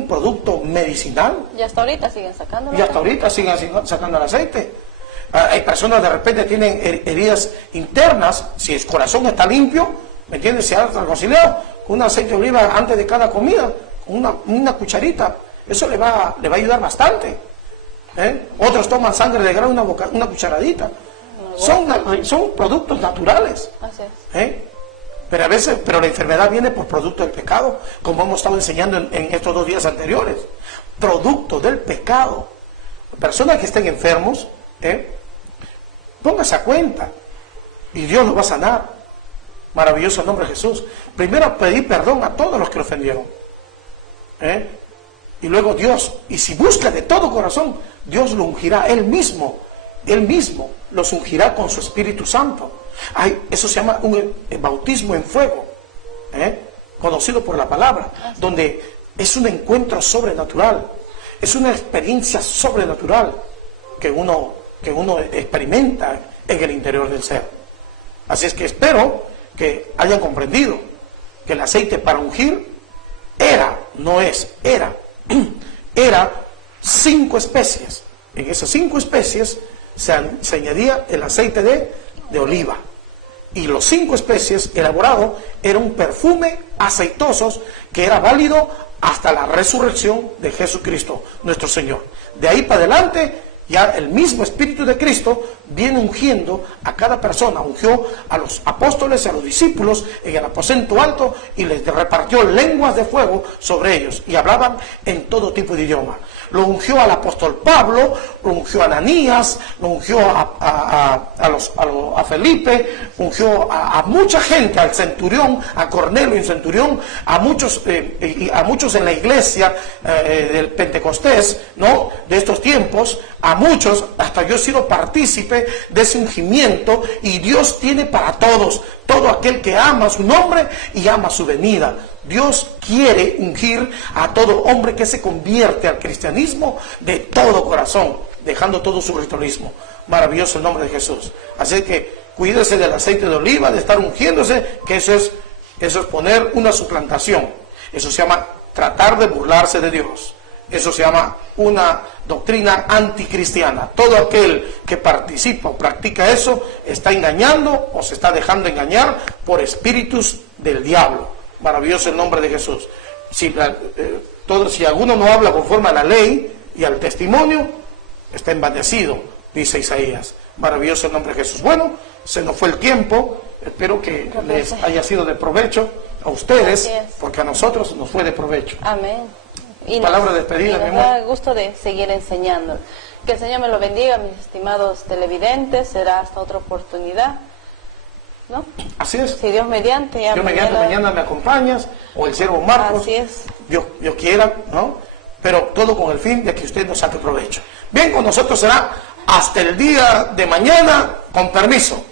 producto medicinal. Y hasta ahorita siguen sacando. Y hasta ahorita siguen sacando el aceite. Hay personas de repente tienen heridas internas, si el corazón está limpio, ¿me entiendes? Se ha reconciliado con un aceite de oliva antes de cada comida, con una cucharita, eso le va a ayudar bastante. Otros toman sangre de grano, una cucharadita. Son productos naturales. Así es. Pero la enfermedad viene por producto del pecado, como hemos estado enseñando en estos 2 días anteriores. Producto del pecado. Personas que estén enfermos, póngase a cuenta y Dios los va a sanar. Maravilloso el nombre de Jesús. Primero pedir perdón a todos los que lo ofendieron, y luego Dios, y si busca de todo corazón, Dios lo ungirá Él mismo los ungirá con su Espíritu Santo. Eso se llama un bautismo en fuego, conocido por la palabra, donde es un encuentro sobrenatural, es una experiencia sobrenatural que uno experimenta en el interior del ser. Así es que espero que hayan comprendido que el aceite para ungir era 5 especies. En esas 5 especies se añadía el aceite de oliva, y los 5 especies elaborado era un perfume aceitoso que era válido hasta la resurrección de Jesucristo nuestro Señor. De ahí para adelante ya el mismo Espíritu de Cristo viene ungiendo a cada persona. Ungió a los apóstoles y a los discípulos en el aposento alto y les repartió lenguas de fuego sobre ellos y hablaban en todo tipo de idioma. Lo ungió al apóstol Pablo, lo ungió a Ananías, lo ungió a Felipe, ungió a mucha gente, al centurión, a Cornelio y centurión, a muchos en la iglesia del Pentecostés, ¿no?, de estos tiempos, a muchos. Hasta yo he sido partícipe de ese ungimiento, y Dios tiene para todos, todo aquel que ama su nombre y ama su venida. Dios quiere ungir a todo hombre que se convierte al cristianismo de todo corazón, dejando todo su ritualismo. Maravilloso el nombre de Jesús. Así que cuídese del aceite de oliva, de estar ungiéndose, que eso es poner una suplantación. Eso se llama tratar de burlarse de Dios. Eso se llama una doctrina anticristiana. Todo aquel que participa o practica eso está engañando o se está dejando engañar por espíritus del diablo. Maravilloso el nombre de Jesús. Si alguno no habla conforme a la ley y al testimonio, está envanecido, dice Isaías. Maravilloso el nombre de Jesús. Bueno, se nos fue el tiempo. Espero que les haya sido de provecho a ustedes, porque a nosotros nos fue de provecho. Amén. Palabra de despedida, y mi nos da amor. gusto de seguir enseñando. Que el Señor me lo bendiga, mis estimados televidentes. Será hasta otra oportunidad, ¿no? Así es. Si Dios mediante, ya Yo mañana me acompañas, o el siervo Marcos. Así es. Yo quiera, ¿no? Pero todo con el fin de que usted nos saque provecho. Bien, con nosotros será hasta el día de mañana, con permiso.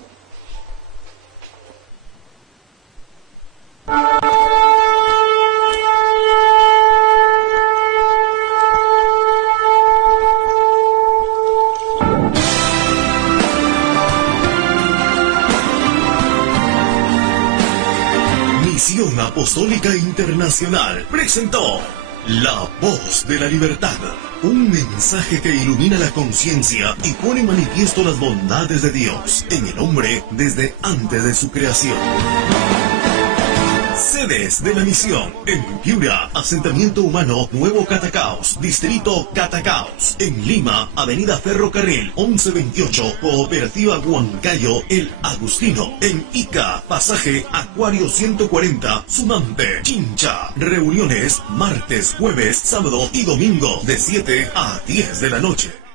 Misión Apostólica Internacional presentó La Voz de la Libertad, un mensaje que ilumina la conciencia y pone en manifiesto las bondades de Dios en el hombre desde antes de su creación. Sedes de la misión: en Piura, Asentamiento Humano Nuevo Catacaos, Distrito Catacaos; en Lima, Avenida Ferrocarril 1128, Cooperativa Huancayo El Agustino; en Ica, Pasaje Acuario 140, Sumante, Chincha. Reuniones martes, jueves, sábado y domingo de 7 a 10 de la noche.